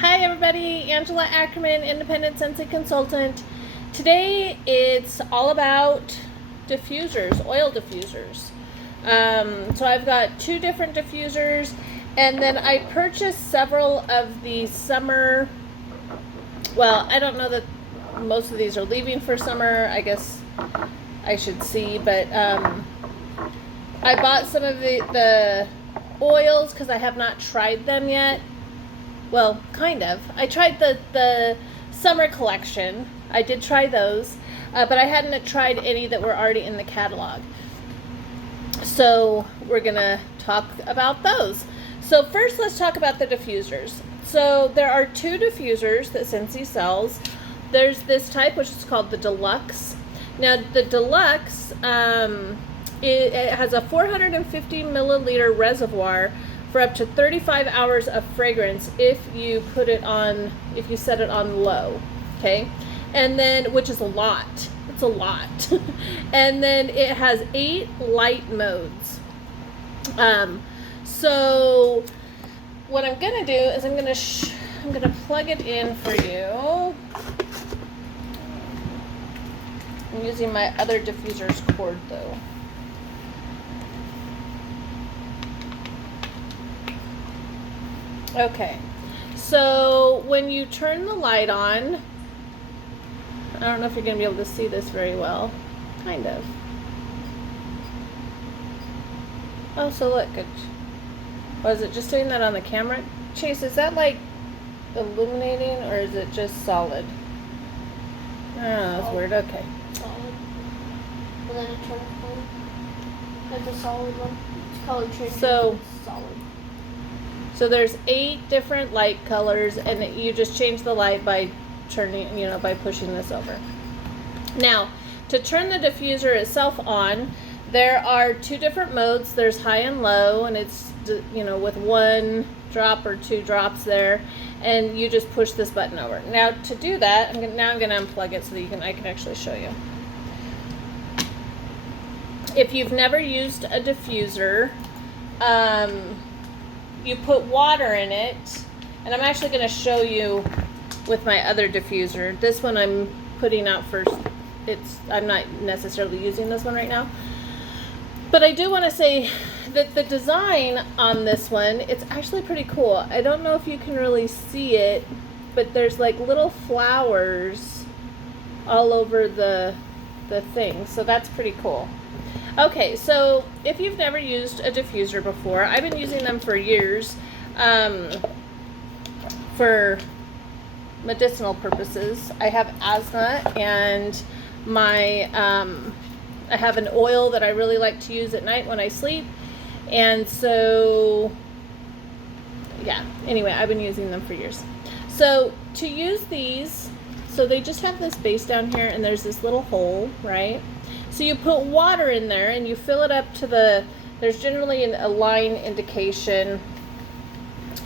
Hi everybody, Angela Ackerman, independent Scentsy consultant. Today it's all about diffusers, oil diffusers. So I've got two different diffusers, and then I purchased several of the summer, well, I don't know that most of these are leaving for summer, I guess I should see, but I bought some of the oils because I have not tried them yet. Well, kind of. I tried the summer collection. I did try those, but I hadn't tried any that were already in the catalog. So we're gonna talk about those. So first, let's talk about the diffusers. So there are two diffusers that Scentsy sells. There's this type, which is called the Deluxe. Now the Deluxe, it has a 450 milliliter reservoir for up to 35 hours of fragrance if you put it on, if you set it on low, okay? And then, which is a lot, it's a lot. And then it has 8 light modes. So what I'm gonna do is I'm gonna plug it in for you. I'm using my other diffuser's cord though. Okay, so when you turn the light on, I don't know if you're going to be able to see this very well, kind of. Oh, so look, was it just doing that on the camera? Chase, is that like illuminating or is it just solid? Oh, that's weird, okay. Solid. And then it turns blue. That's a solid one. It's color changing. So, solid. So there's 8 different light colors, and you just change the light by turning, by pushing this over. Now, to turn the diffuser itself on, there are 2 different modes. There's high and low, and it's, with 1 drop or 2 drops there, and you just push this button over. Now, to do that, I'm going to unplug it so that I can actually show you. If you've never used a diffuser, you put water in it, and I'm actually going to show you with my other diffuser. This one I'm putting out first. I'm not necessarily using this one right now, but I do want to say that the design on this one, it's actually pretty cool. I don't know if you can really see it, but there's like little flowers all over the thing, so that's pretty cool. Okay, so if you've never used a diffuser before, I've been using them for years for medicinal purposes. I have asthma, and I have an oil that I really like to use at night when I sleep, and so yeah, anyway, I've been using them for years. So to use these, so they just have this base down here, and there's this little hole, right? So you put water in there and you fill it up to there's generally a line indication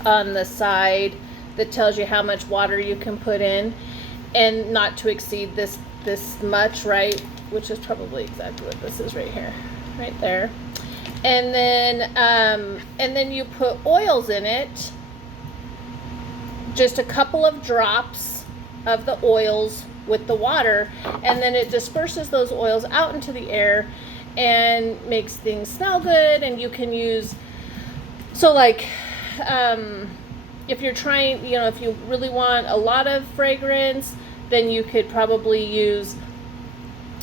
on the side that tells you how much water you can put in, and not to exceed this much, right? Which is probably exactly what this is right here, right there. And then you put oils in it, just a couple of drops of the oils with the water, and then it disperses those oils out into the air and makes things smell good. And you can use, so like if you're trying, if you really want a lot of fragrance, then you could probably use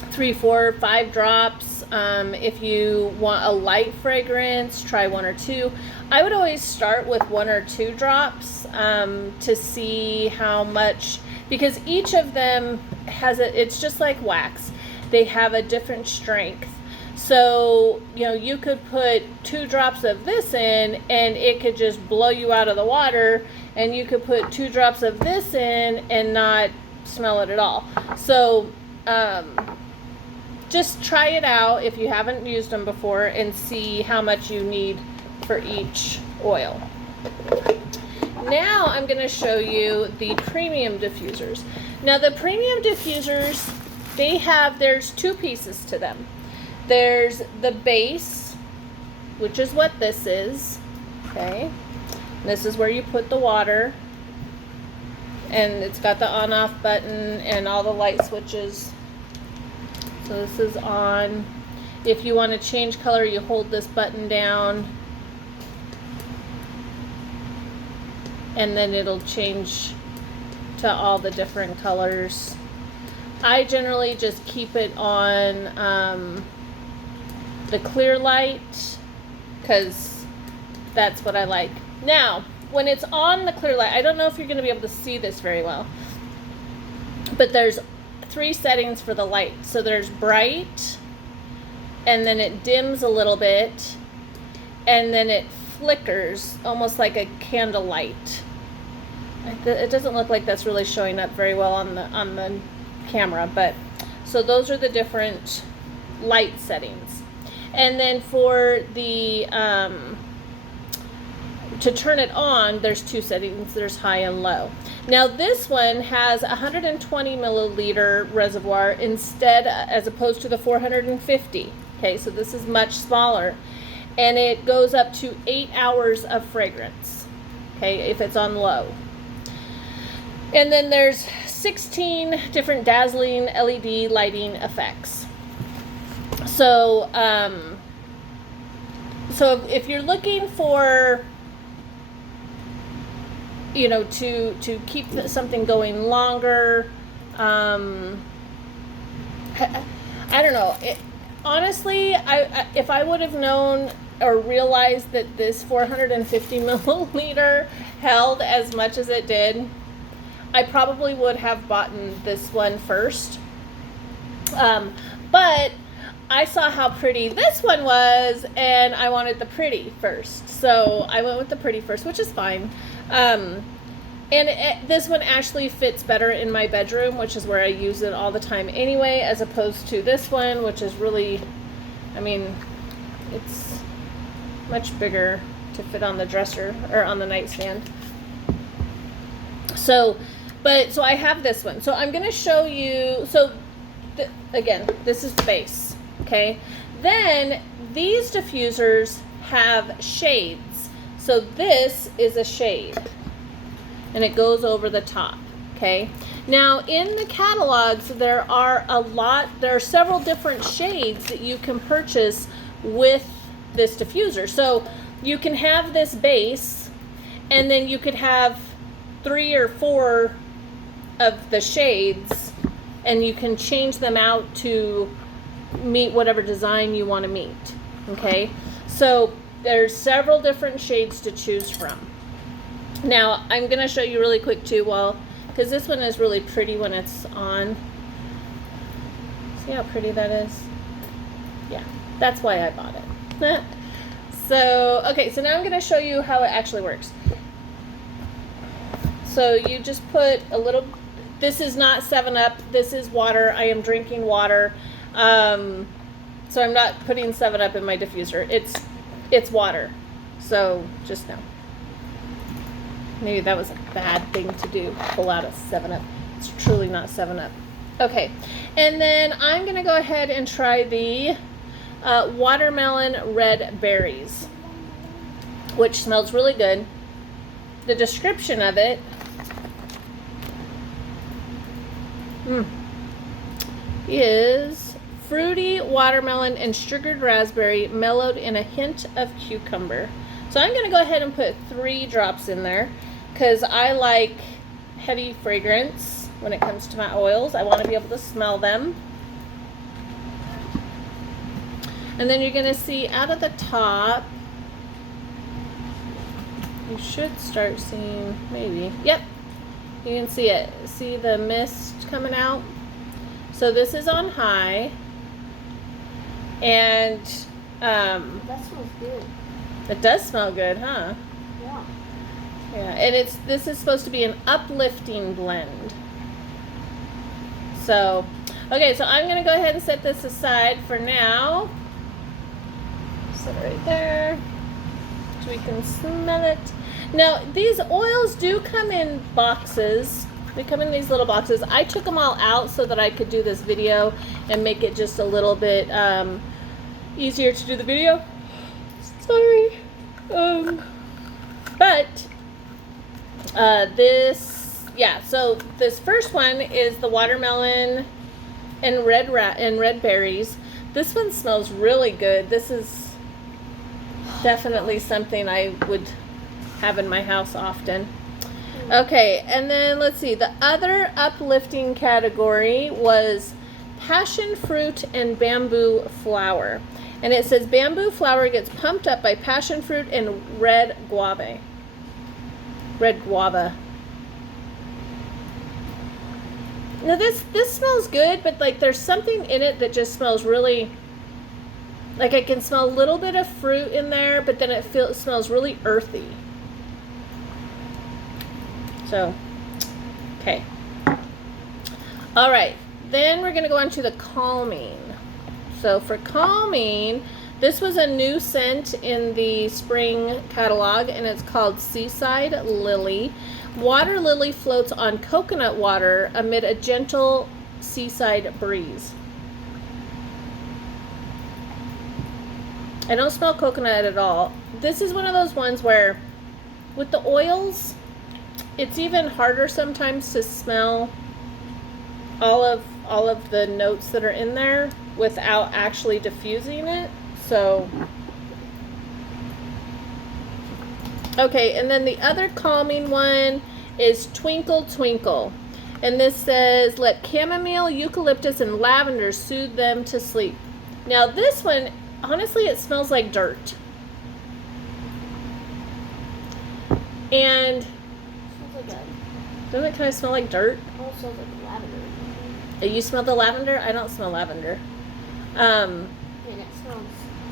3, 4, 5 drops. If you want a light fragrance, try 1 or 2. I would always start with 1 or 2 drops to see how much, because each of them it's just like wax. They have a different strength. So, you could put 2 drops of this in and it could just blow you out of the water, and you could put 2 drops of this in and not smell it at all. So, just try it out if you haven't used them before and see how much you need for each oil. Now I'm going to show you the premium diffusers. Now the premium diffusers, there's 2 pieces to them. There's the base, which is what this is, okay? And this is where you put the water. And it's got the on-off button and all the light switches. So this is on. If you want to change color, you hold this button down. And then it'll change to all the different colors. I generally just keep it on the clear light because that's what I like. Now, when it's on the clear light, I don't know if you're going to be able to see this very well, but there's 3 settings for the light. So there's bright, and then it dims a little bit, and then it flickers almost like a candle light. It doesn't look like that's really showing up very well on the camera, but so those are the different light settings. And then for the to turn it on, there's 2 settings. There's high and low. Now this one has 120 milliliter reservoir instead, as opposed to the 450. Okay, so this is much smaller, and it goes up to 8 hours of fragrance. Okay, if it's on low. And then there's 16 different dazzling LED lighting effects. So, so if you're looking for, you know, to keep something going longer, I don't know. Honestly, if I would have known or realized that this 450 milliliter held as much as it did, I probably would have bought this one first. But I saw how pretty this one was, and I wanted the pretty first. So I went with the pretty first, which is fine. And this one actually fits better in my bedroom, which is where I use it all the time anyway, as opposed to this one, which is really, I mean, it's much bigger to fit on the dresser or on the nightstand. So I have this one. So I'm going to show you. So again, this is the base. Okay. Then these diffusers have shades. So this is a shade, and it goes over the top. Okay. Now in the catalogs, there are several different shades that you can purchase with this diffuser. So you can have this base, and then you could have 3 or 4 of the shades, and you can change them out to meet whatever design you want to meet. Okay, so there's several different shades to choose from. Now I'm going to show you really quick too, because this one is really pretty when it's on. See how pretty that is? Yeah, that's why I bought it. So okay, so now I'm going to show you how it actually works. So you just put a little, this is not 7-Up, this is water. I am drinking water. So I'm not putting 7-Up in my diffuser. It's water. So just know. Maybe that was a bad thing to do, pull out a 7-Up. It's truly not 7-Up. Okay, and then I'm going to go ahead and try the watermelon red berries, which smells really good. The description of it is fruity watermelon and sugared raspberry mellowed in a hint of cucumber. So I'm going to go ahead and put 3 drops in there because I like heavy fragrance when it comes to my oils. I want to be able to smell them. And then you're going to see out of the top, you should start seeing, maybe, yep, you can see it. See the mist coming out? So this is on high, and That smells good. it does smell good, huh? Yeah. Yeah, and this is supposed to be an uplifting blend. So, okay, so I'm gonna go ahead and set this aside for now. Set it right there, so we can smell it. Now, these oils do come in boxes. They come in these little boxes. I took them all out so that I could do this video and make it just a little bit easier to do the video. Sorry. But this yeah, so this first one is the watermelon and red berries. This one smells really good. This is definitely something I would have in my house often. Okay, and then let's see. The other uplifting category was passion fruit and bamboo flower. And it says bamboo flower gets pumped up by passion fruit and red guava. Red guava. Now this smells good, but like there's something in it that just smells really, like I can smell a little bit of fruit in there, but then it smells really earthy. So, okay. All right, then we're gonna go on to the calming. So for calming, this was a new scent in the spring catalog, and it's called Seaside Lily. Water lily floats on coconut water amid a gentle seaside breeze. I don't smell coconut at all. This is one of those ones where with the oils, it's even harder sometimes to smell all of the notes that are in there without actually diffusing it. So okay, and then the other calming one is Twinkle Twinkle. And this says, let chamomile, eucalyptus, and lavender soothe them to sleep. Now this one, honestly, it smells like dirt. And Smells like that. doesn't it kind of smell like dirt? Oh, it smells like lavender. You smell the lavender? I don't smell lavender. And it smells.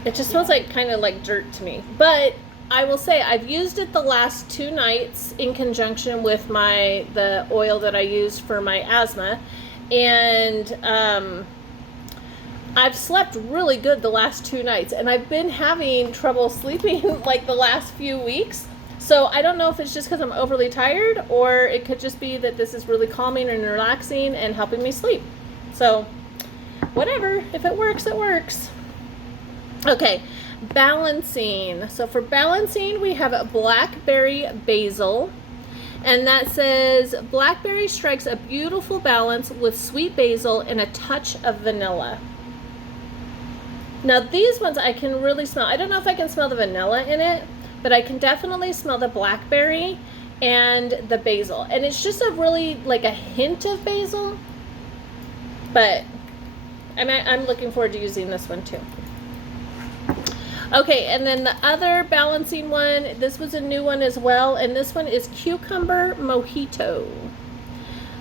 It just smells like kind of like dirt to me. But I will say I've used it the last 2 nights in conjunction with the oil that I use for my asthma, and I've slept really good the last 2 nights, and I've been having trouble sleeping like the last few weeks. So I don't know if it's just because I'm overly tired, or it could just be that this is really calming and relaxing and helping me sleep. So whatever, if it works, it works. Okay. Balancing. So for balancing, we have a Blackberry Basil, and that says blackberry strikes a beautiful balance with sweet basil and a touch of vanilla. Now these ones I can really smell. I don't know if I can smell the vanilla in it, but I can definitely smell the blackberry and the basil, and it's just a really like a hint of basil, but I'm looking forward to using this one too. Okay, and then the other balancing one, this was a new one as well, and this one is Cucumber Mojito.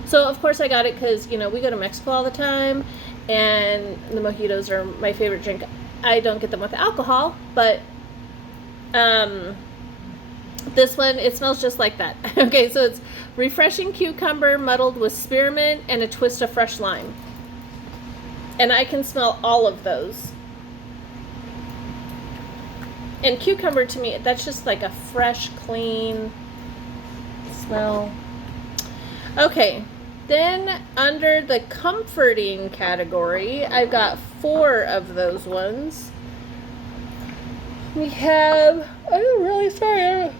So, of course, I got it because, you know, we go to Mexico all the time, and the mojitos are my favorite drink. I don't get them with alcohol, but this one, it smells just like that. Okay, so it's refreshing cucumber muddled with spearmint and a twist of fresh lime. And I can smell all of those. And cucumber, to me, that's just like a fresh, clean smell. Okay, then under the comforting category, I've got 4 of those ones. We have, I'm really sorry.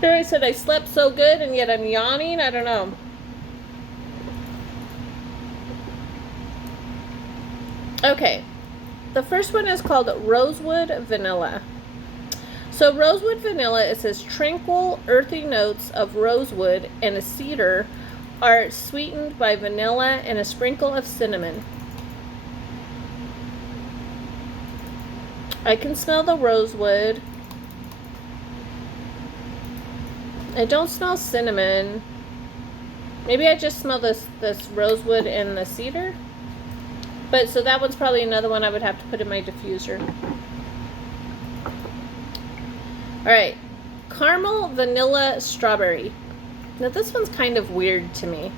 Here I said I slept so good and yet I'm yawning. I don't know. Okay. The first one is called Rosewood Vanilla. So Rosewood Vanilla, it says tranquil, earthy notes of rosewood and a cedar are sweetened by vanilla and a sprinkle of cinnamon. I can smell the rosewood. I don't smell cinnamon. Maybe I just smell this rosewood and the cedar. But so that one's probably another one I would have to put in my diffuser. All right, caramel, vanilla, strawberry. Now this one's kind of weird to me.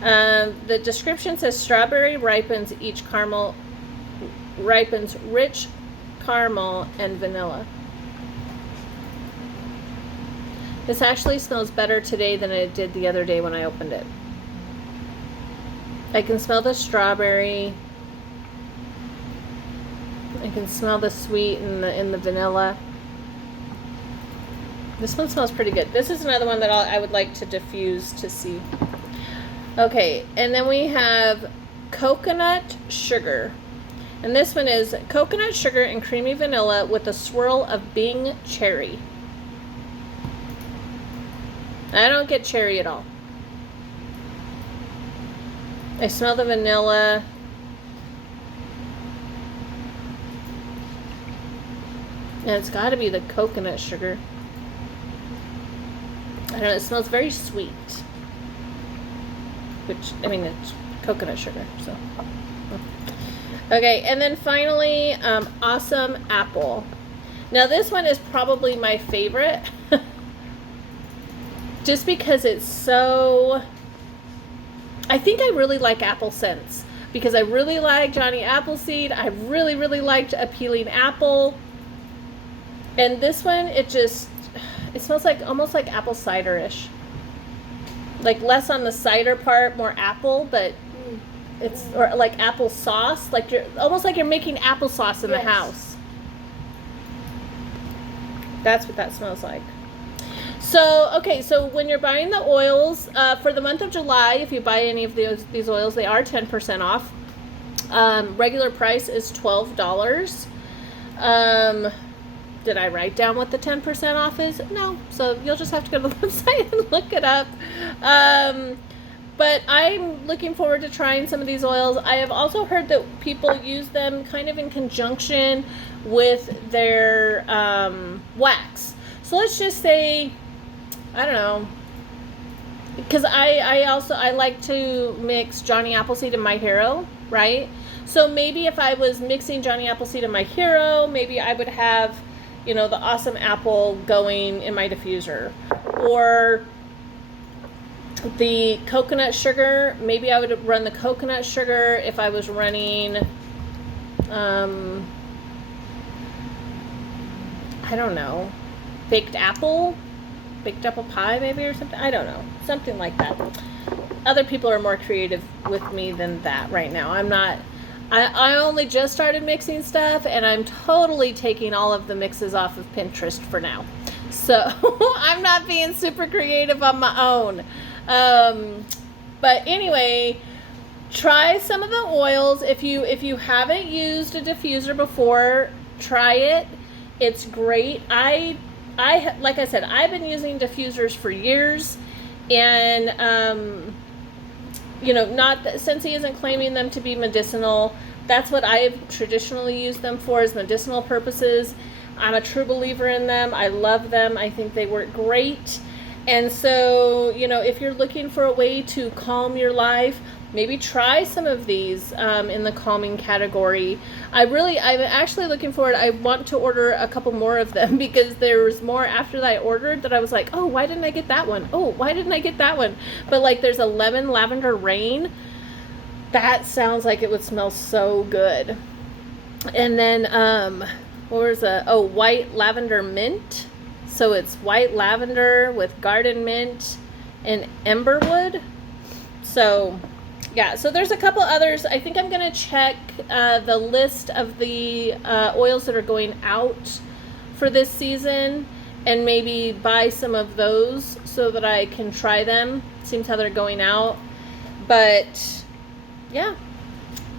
The description says strawberry ripens, each caramel ripens rich caramel and vanilla. This actually smells better today than it did the other day when I opened it. I can smell the strawberry. I can smell the sweet in the vanilla. This one smells pretty good. This is another one that I would like to diffuse to see. Okay, and then we have coconut sugar. And this one is coconut sugar and creamy vanilla with a swirl of Bing cherry. I don't get cherry at all. I smell the vanilla. And it's got to be the coconut sugar. I don't know, it smells very sweet. Which, I mean, it's coconut sugar, so. Okay, and then finally, Awesome Apple. Now this one is probably my favorite. Just because it's so... I think I really like apple scents. Because I really like Johnny Appleseed. I really, really liked Appealing Apple. And this one, it smells like almost like apple cider-ish. Like less on the cider part, more apple, but it's or like apple sauce. Like you're almost like you're making applesauce in the house. That's what that smells like. So, okay, so when you're buying the oils, for the month of July, if you buy any of these oils, they are 10% off. Regular price is $12. Did I write down what the 10% off is? No. So you'll just have to go to the website and look it up. But I'm looking forward to trying some of these oils. I have also heard that people use them kind of in conjunction with their wax. So let's just say, I don't know, because I like to mix Johnny Appleseed and My Hero, right? So maybe if I was mixing Johnny Appleseed and My Hero, maybe I would have, you know, the Awesome Apple going in my diffuser. Or the coconut sugar, maybe I would run the coconut sugar if I was running, I don't know, baked apple pie maybe, or something. I don't know, something like that. Other people are more creative with me than that right now. I only just started mixing stuff, and I'm totally taking all of the mixes off of Pinterest for now. So I'm not being super creative on my own. But anyway, try some of the oils. If you haven't used a diffuser before, try it. It's great. I like I said, I've been using diffusers for years, and you know, not that Scentsy isn't claiming them to be medicinal. That's what I've traditionally used them for, is medicinal purposes. I'm a true believer in them. I love them. I think they work great. And so, you know, if you're looking for a way to calm your life, maybe try some of these in the calming category. I'm actually looking forward. I want to order a couple more of them because there was more after that I ordered that I was like, oh, why didn't I get that one? Oh, why didn't I get that one? But like there's a lemon lavender rain. That sounds like it would smell so good. And then, white lavender mint. So it's white lavender with garden mint and emberwood. So yeah, so there's a couple others. I think I'm going to check the list of the oils that are going out for this season and maybe buy some of those so that I can try them. Seems how they're going out. But yeah,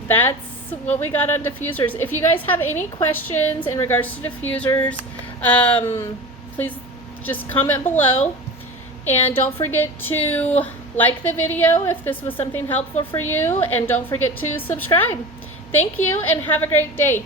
that's what we got on diffusers. If you guys have any questions in regards to diffusers, please just comment below. And don't forget to like the video if this was something helpful for you. And don't forget to subscribe. Thank you and have a great day.